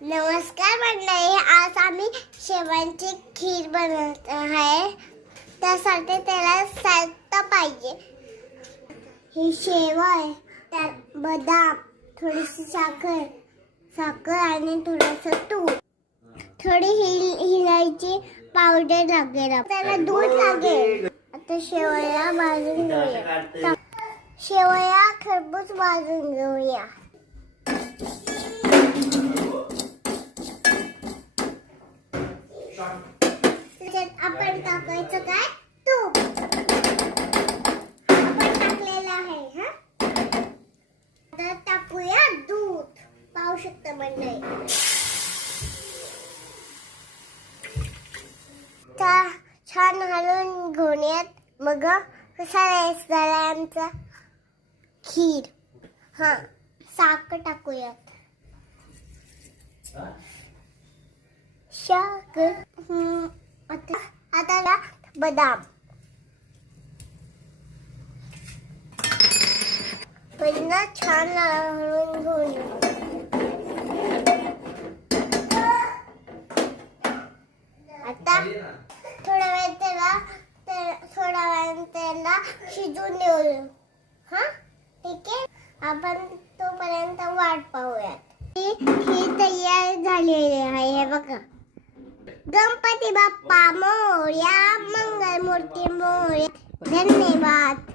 नमस्कार मंडळी, आज आम्ही शेवयांची खीर बनवत आहे. त्यासाठी त्याला साहित्य पाहिजे. ही शेव आहे, त्यात बदाम, थोडीशी साखर आणि थोडंसं तूप, थोडी इलायची पावडर लागेल. त्याला दूध लागेल. आता शेवया भाजून घेऊया. शेवया खरपूस भाजून घेऊया. आपण टाकायचं काय? तूप आपण टाकलेलं आहे. आता टाकूया दूध. पाहू शकता मंडळी. छान हलवून घेऊयात. मग कसा झाला आमचा खीर. साखर टाकूयात. आता बदाम पुन्हा छान हलवून घेऊया. आता थोडा वेळ त्याला शिजून देऊ. ठीक आहे. आपण तोपर्यंत वाट पाहूयात. ही तयार झालेली आहे. हे बघा. गणपती बाप्पा मोरया, मंगलमूर्ती मोरया. धन्यवाद.